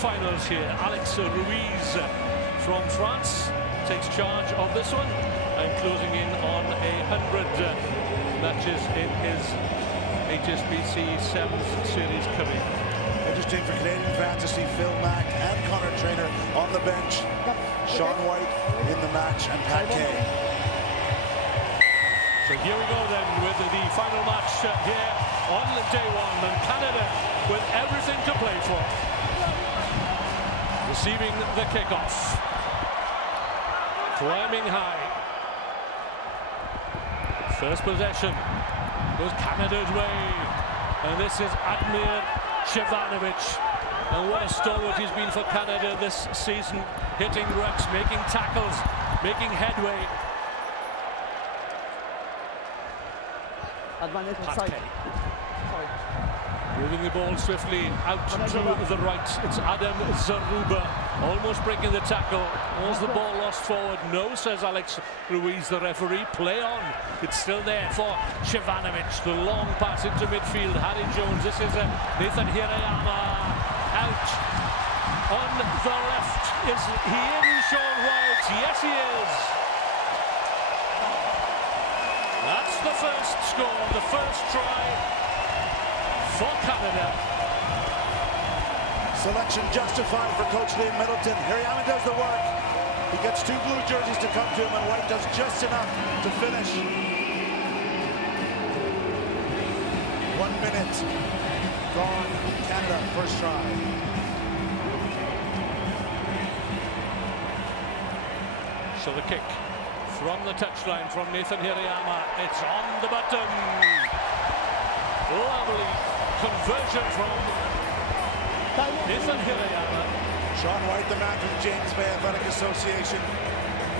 quarterfinals here. Alex Ruiz from France takes charge of this one and closing in on 100 matches in his HSBC 7th series career. Interesting for Canadian fans to see Phil Mack and Connor Trainer on the bench. Sean White in the match and Pat Kay. So here we go then with the final match here on day one, and Canada with everything to play for. Receiving the kickoff. Climbing high. First possession goes Canada's way. And this is Admir Shevanovic. And what a stalwart he's been for Canada this season. Hitting rucks, making tackles, making headway. Moving the ball swiftly out to the right. It's Adam Zaruba almost breaking the tackle. Was the ball lost forward? No, says Alex Ruiz, the referee. Play on. It's still there for Shevanovic. The long pass into midfield. Harry Jones. This is Nathan Hirayama. Out on the left. Is he in, Sean White? Yes, he is. That's the first score, the first try for Canada. Selection justified for Coach Liam Middleton. Hirayama does the work. He gets two blue jerseys to come to him, and White does just enough to finish. 1 minute gone. Canada, first try. So the kick from the touchline from Nathan Hirayama. It's on the button. Lovely conversion from Nathan Hirayama. Sean White, the man from James Bay Athletic Association,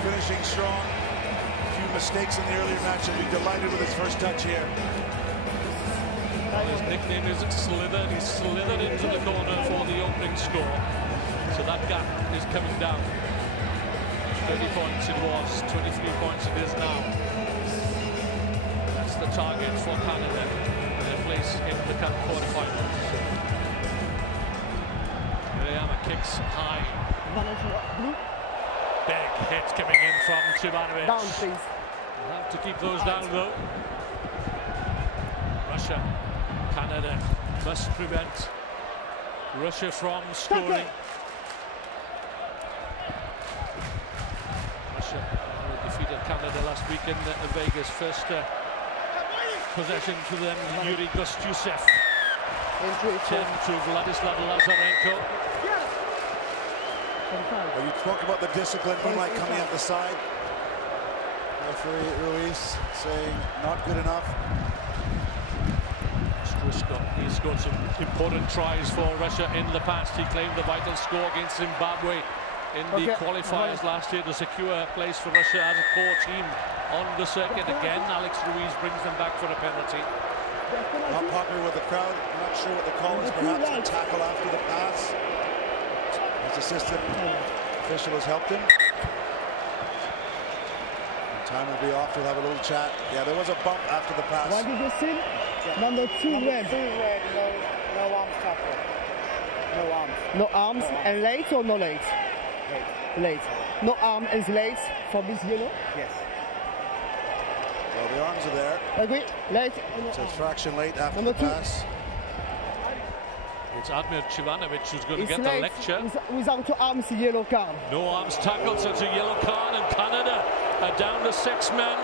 finishing strong. A few mistakes in the earlier match, and we're delighted with his first touch here. His nickname is Slither. He slithered into the corner for the opening score. So that gap is coming down. 30 points it was, 23 points it is now. That's the target for Canada in their place in the quarterfinals. Hirayama kicks high. Big hit coming in from Shevanovic. Down, please. We'll have to keep those down though. Russia, Canada must prevent Russia from scoring. Defeated Canada last week in Vegas. First possession to them, Yuri Gostusev. 10 to Vladislav Lazarenko. Well, you talk about the discipline, Moonlight coming up the side. Referee Ruiz saying not good enough. He scored some important tries for Russia in the past. He claimed the vital score against Zimbabwe in the qualifiers last year to secure a place for Russia as a core team on the circuit. Again, Alex Ruiz brings them back for a penalty. Not popular with the crowd. I'm not sure what the call is. Perhaps a tackle after the pass. His assistant official has helped him. And time will be off. We'll have a little chat. Yeah, there was a bump after the pass. What did you see? Number 2 red. No arms tackle. No arms. No arms and late or no late? Late. No arm is late for this yellow? Yes. Well, the arms are there. Agree. Late. It's a fraction late after Number the 2. pass. It's Admir Shevanovic who's going to It's get late. the lecture. Without arms, yellow card. No arms tackled, so it's a yellow card, and Canada are down to 6 men.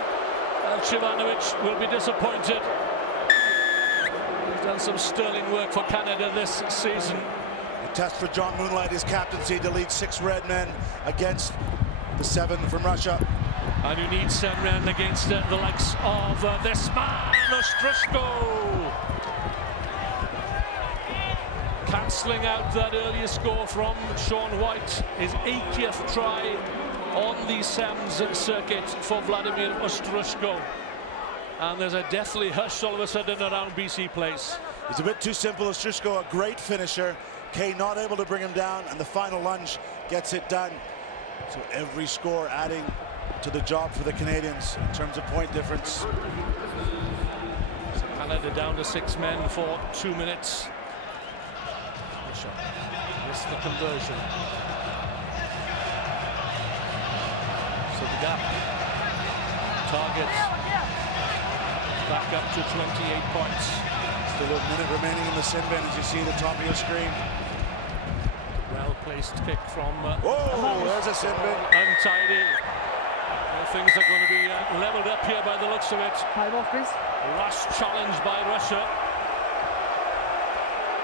And Shevanovic will be disappointed. He's done some sterling work for Canada this season. A test for John Moonlight, his captaincy to lead 6 red men against the 7 from Russia. And you need 7 men against the likes of this man, Ostrushko. Cancelling out that earlier score from Sean White, his 80th try on the SEMS circuit for Vladimir Ostrushko. And there's a deathly hush all of a sudden around BC Place. It's a bit too simple. Ostrushko, a great finisher. Kay not able to bring him down, and the final lunge gets it done. So every score adding to the job for the Canadians in terms of point difference. So Canada down to 6 men for 2 minutes. Missed the conversion. So the gap target back up to 28 points. Still a minute remaining in the sin bin, as you see the top of your screen. Well-placed kick from... Whoa, there's a sin bin. Untidy. Things are going to be leveled up here by the looks of it. Time off, please. Last challenge by Russia.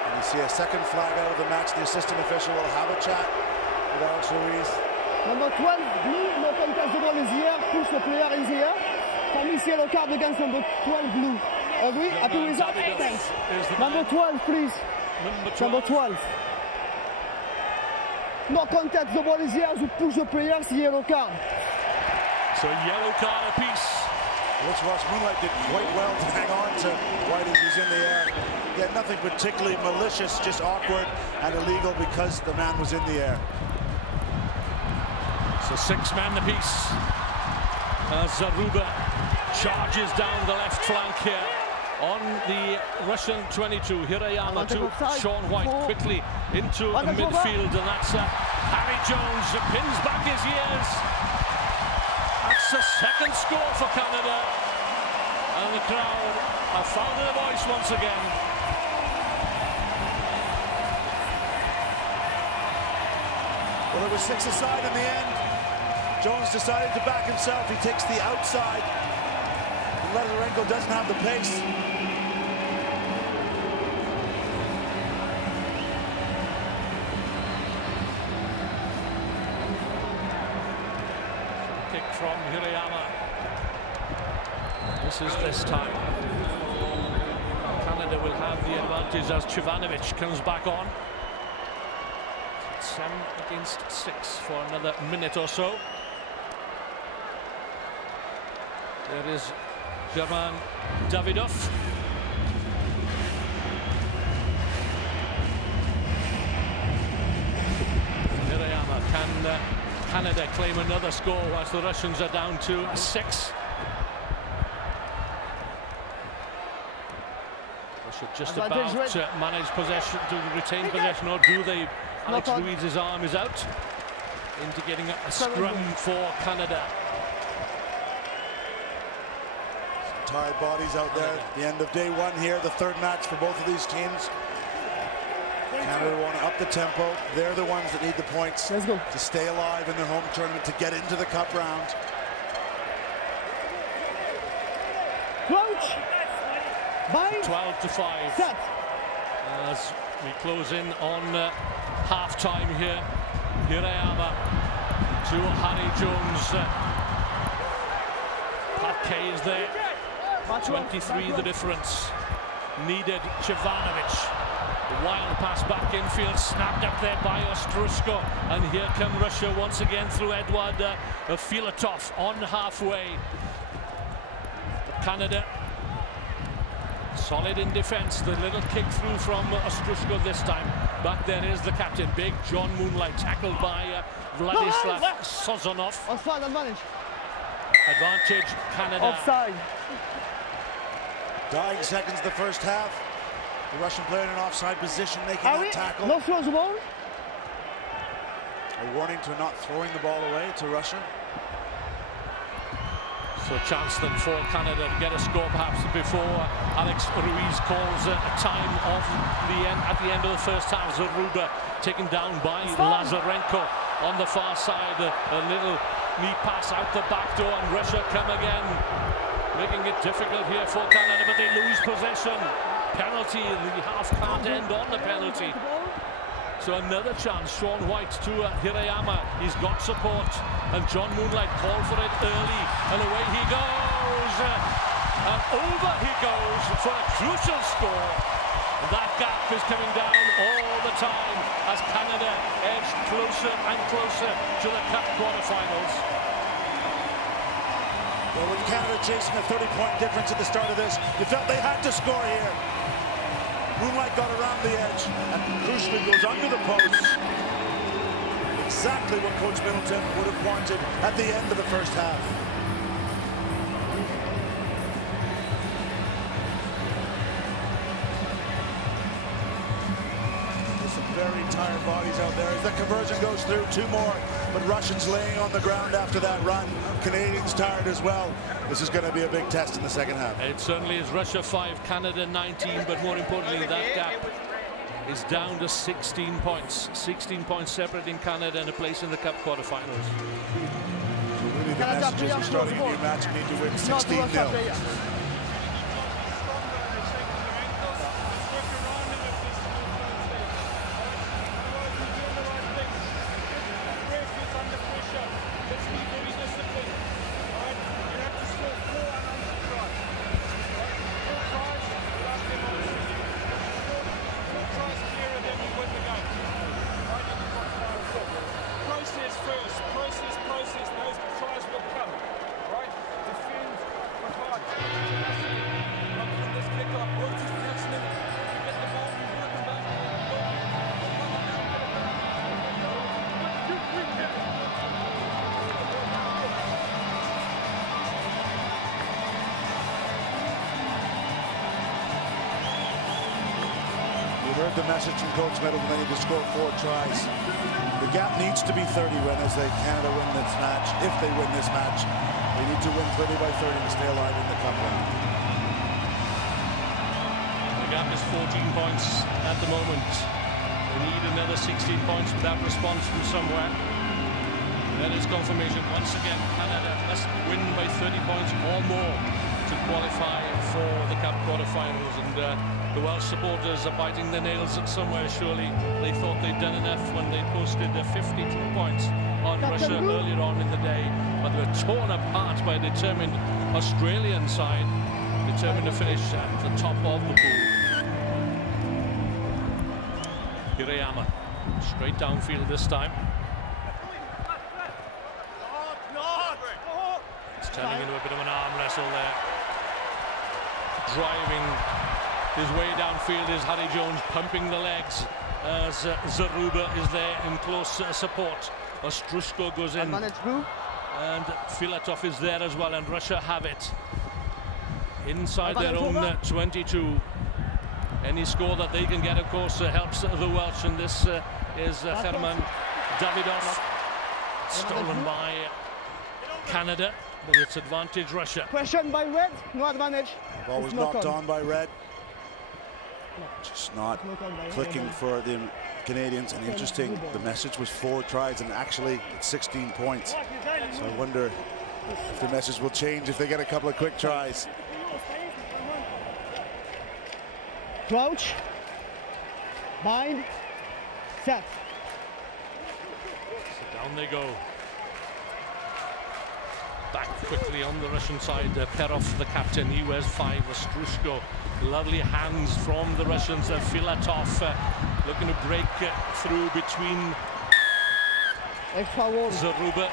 And you see a second flag out of the match. The assistant official will have a chat with Alex Ruiz. Number 12, blue, no contest, the ball is here. Push the player in here. For me, yellow card against number 12, blue. Agree? Happy with that? Thanks. Number 12, please. Number 12. No contest, the ball is here. You push the players, yellow card. So yellow card apiece. Which Ross Moonlight did quite well to hang on to White as he's in the air. Yeah, nothing particularly malicious, just awkward and illegal because the man was in the air. So 6 men apiece. Zaruba charges down the left flank here on the Russian 22. Hirayama to Sean White quickly into midfield, and that's Harry Jones pins back his ears. That's the second score for Canada, and the crowd have found their voice once again. Well, it was 6-a-side in the end. Jones decided to back himself. He takes the outside. Lazarenko doesn't have the pace. Kick from Hirayama. This time. Canada will have the advantage as Jovanovic comes back on. 7 against 6 for another minute or so. There is German Davidov. Hirayama, can Canada claim another score whilst the Russians are down to 6? Russia just about to manage possession, to retain possession, or do they? Alex Ruiz's arm is out, indicating a scrum for Canada. Tired bodies out there. The end of day 1 here, the 3rd match for both of these teams. Canada want to up the tempo. They're the ones that need the points to stay alive in their home tournament, to get into the cup round. Crouch. 12-5. Set. As we close in on half-time here. Hirayama to Harry Jones. Pat Kay is there. 23 the difference. Needed Jovanovic. The wild pass back infield, snapped up there by Ostrushko. And here come Russia once again through Edward Filatov on halfway. Canada solid in defense. The little kick through from Ostrushko this time. Back there is the captain, big John Moonlight, tackled by Vladislav Sozonov. Offside advantage. Advantage Canada. Offside. Dying seconds the first half. The Russian player in an offside position making that tackle. No throws the ball. A warning to not throwing the ball away to Russia. So a chance then for Canada to get a score perhaps before Alex Ruiz calls a time of the end at the end of the first half. Zaruba taken down by Lazarenko on the far side. A little knee pass out the back door, and Russia come again, making it difficult here for Canada, but they lose possession. Penalty, and the half can't end on the penalty. So another chance, Sean White to Hirayama. He's got support, and John Moonlight called for it early, and away he goes. And over he goes for a crucial score. That gap is coming down all the time as Canada edge closer and closer to the Cup quarterfinals. Well, with Canada chasing a 30-point difference at the start of this, you felt they had to score here. Moonlight got around the edge and crucially goes under the post. Exactly what Coach Middleton would have wanted at the end of the first half. It's a very tired bodies out there. As the conversion goes through, 2 more, but Russians laying on the ground after that run. Canadians tired as well. This is going to be a big test in the second half. It certainly is. Russia 5, Canada 19, but more importantly, that gap is down to 16 points. 16 points separating Canada and a place in the Cup quarterfinals. So really the message is we're starting a new match. We need to win 16-0. Heard the message from Coach Middleton. They need to score 4 tries. The gap needs to be 30 when as Canada win this match. If they win this match, they need to win 30 by 30 to stay alive in the cup round. The gap is 14 points at the moment. They need another 16 points with that response from somewhere. That is confirmation. Once again, Canada must win by 30 points or more to qualify for the Cup quarterfinals. And the Welsh supporters are biting their nails somewhere, surely. They thought they'd done enough when they posted 52 points on Russia earlier on in the day. But they were torn apart by a determined Australian side, determined to finish at the top of the pool. Hirayama, straight downfield this time. It's turning into a bit of an arm wrestle there. Driving his way downfield is Harry Jones, pumping the legs as Zaruba is there in close support. Ostrushko goes in and Filatov is there as well, and Russia have it inside their own 22. Any score that they can get, of course, helps the Welsh, and this is Herman Davidov. Stolen by Canada, but it's advantage Russia. Question by red, no advantage. Ball was knocked on by red. Just not clicking for the Canadians. And interesting, the message was 4 tries, and actually it's 16 points. So I wonder if the message will change if they get a couple of quick tries. Crouch, bind, set. So down they go. Back quickly on the Russian side. Perov, the captain, he wears 5. Ostrushko, lovely hands from the Russians. Filatov looking to break through between Zaruba.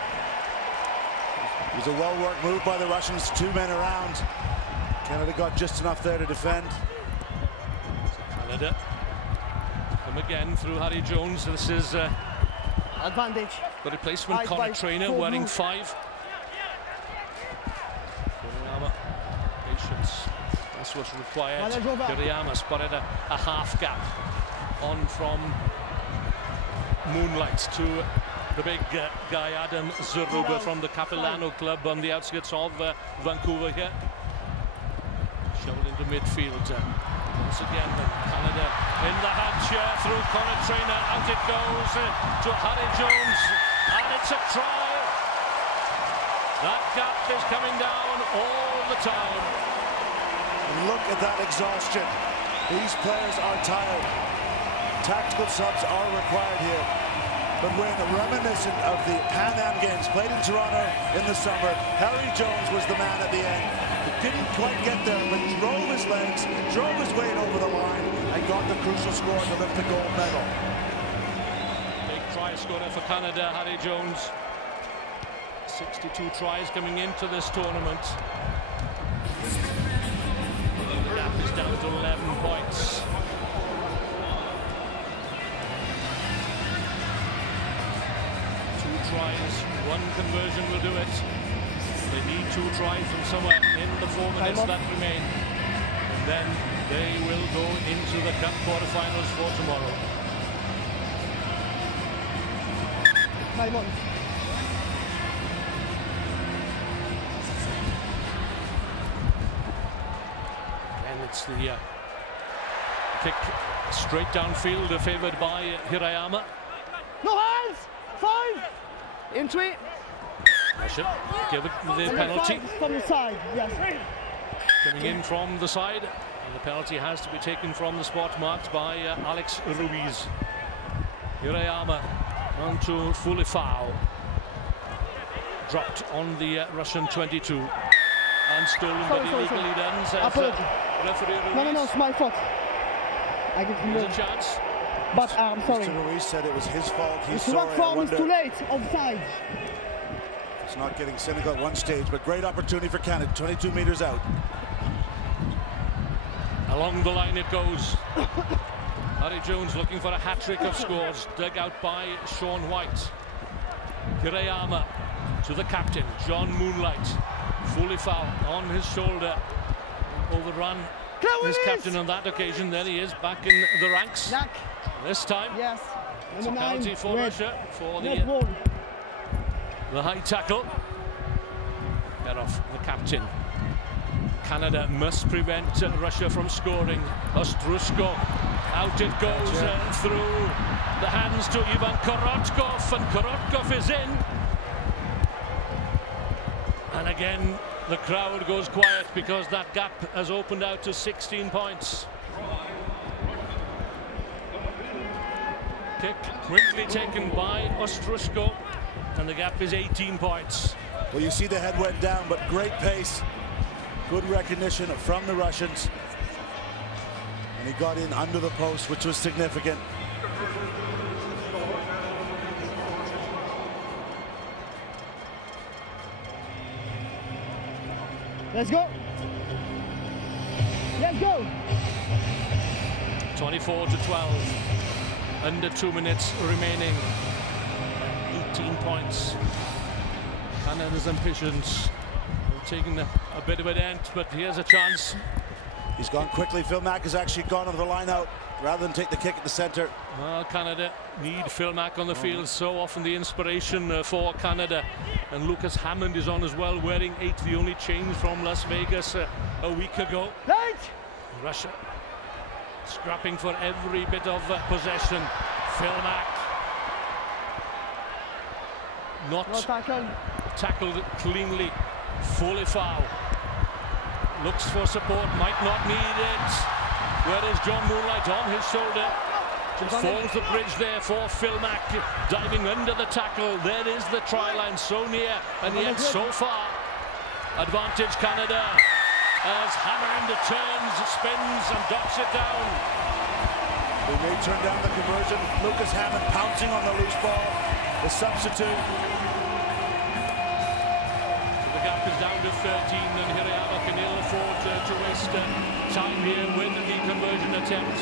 It was a well-worked move by the Russians. 2 men around. Canada got just enough there to defend. Canada come again through Harry Jones. This is advantage. The replacement Connor Trainer wearing 5. Patience, that's what's required. Hirayama spotted a half gap on from Moonlight to the big guy Adam Zaruba from the Capilano club on the outskirts of Vancouver here. Shoveled into midfield. Once again, Canada in the hunt here through Connor Trainer. Out it goes to Harry Jones, and it's a try. That gap is coming down all the time. Look at that exhaustion. These players are tired. Tactical subs are required here. But when reminiscent of the Pan Am Games played in Toronto in the summer, Harry Jones was the man at the end. He didn't quite get there, but drove his legs, drove his weight over the line, and got the crucial score to lift the gold medal. Big try scorer for Canada, Harry Jones. 62 tries coming into this tournament. The gap is down to 11 points. 2 tries, 1 conversion will do it. They need 2 tries from somewhere in the 4 minutes that remain. And then they will go into the Cup quarterfinals for tomorrow. 5 months. And it's the kick straight downfield, favoured by Hirayama. No hands! 5! In 3. Russia give it the And penalty. 5 from the side, yes. Coming in from the side. And the penalty has to be taken from the spot marked by Alex Ruiz. Hirayama on to Fulifao. Dropped on the Russian 22. And stolen, but illegally done, says referee Ruiz. No, it's my fault. I give him There's a chance. But I'm sorry. Mr. Ruiz said it was his fault. He's It's sorry. not form, it's too late. Offside. It's not getting cynical at one stage, but great opportunity for Canada. 22 meters out. Along the line it goes. Harry Jones looking for a hat-trick of scores. Dug out by Sean White. Hirayama to the captain, John Moonlight. Fully foul on his shoulder. Overrun his captain on that occasion. There he is, back in the ranks. Knack. This time, Yes. it's a penalty for Russia for Red ball. the high tackle. Get off the captain. Canada must prevent Russia from scoring. Ostrushko, out it goes through the hands to Ivan Korotkov, and Korotkov is in. And again, the crowd goes quiet because that gap has opened out to 16 points. Kick quickly taken by Ostrushko, and the gap is 18 points. Well, you see the head went down, but great pace. Good recognition from the Russians. And he got in under the post, which was significant. Let's go. Let's go. 24-12. Under 2 minutes remaining. 18 points. Canada's ambitions taking a bit of a dent, but here's a chance. He's gone quickly. Phil Mack has actually gone over the line out rather than take the kick at the center. Well, Canada need Phil Mack on the field. So often the inspiration for Canada. And Lucas Hammond is on as well, wearing 8, the only change from Las Vegas a week ago. Right. Russia scrapping for every bit of possession. Phil Mack not tackled cleanly. Fully foul. Looks for support, might not need it. Where is John Moonlight on his shoulder? Just falls the bridge there for Phil Mack, diving under the tackle. There is the try line, so near, and yet so far. Advantage Canada as Hammond turns, spins, and docks it down. They may turn down the conversion. Lucas Hammond pouncing on the loose ball. The substitute. The gap is down to 13, and Hirayama can ill afford to waste time here with the conversion attempt.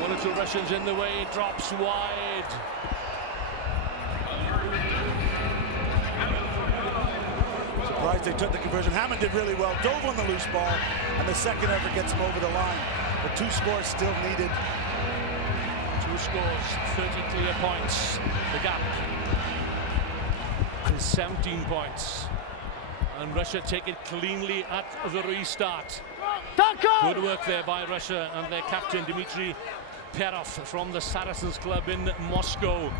1 or 2 Russians in the way, drops wide. Surprised they took the conversion. Hammond did really well, dove on the loose ball, and the second effort gets him over the line. But 2 scores still needed. 2 scores, 30 clear points. The gap is 17 points. And Russia take it cleanly at the restart. Good work there by Russia and their captain Dmitry Perov from the Saracens club in Moscow.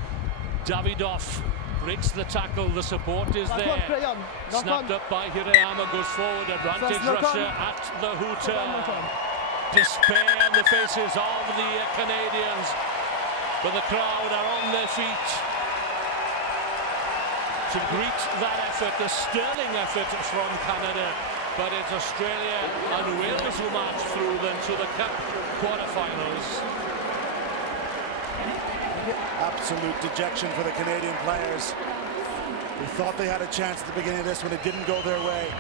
Davidov breaks the tackle, the support is there. Snapped up by Hirayama, goes forward, advantage Russia at the hooter. Despair on the faces of the Canadians, but the crowd are on their feet to greet that effort, the sterling effort from Canada. But it's Australia and Wales who march through then to the Cup quarterfinals. Absolute dejection for the Canadian players. They thought they had a chance at the beginning of this when it didn't go their way.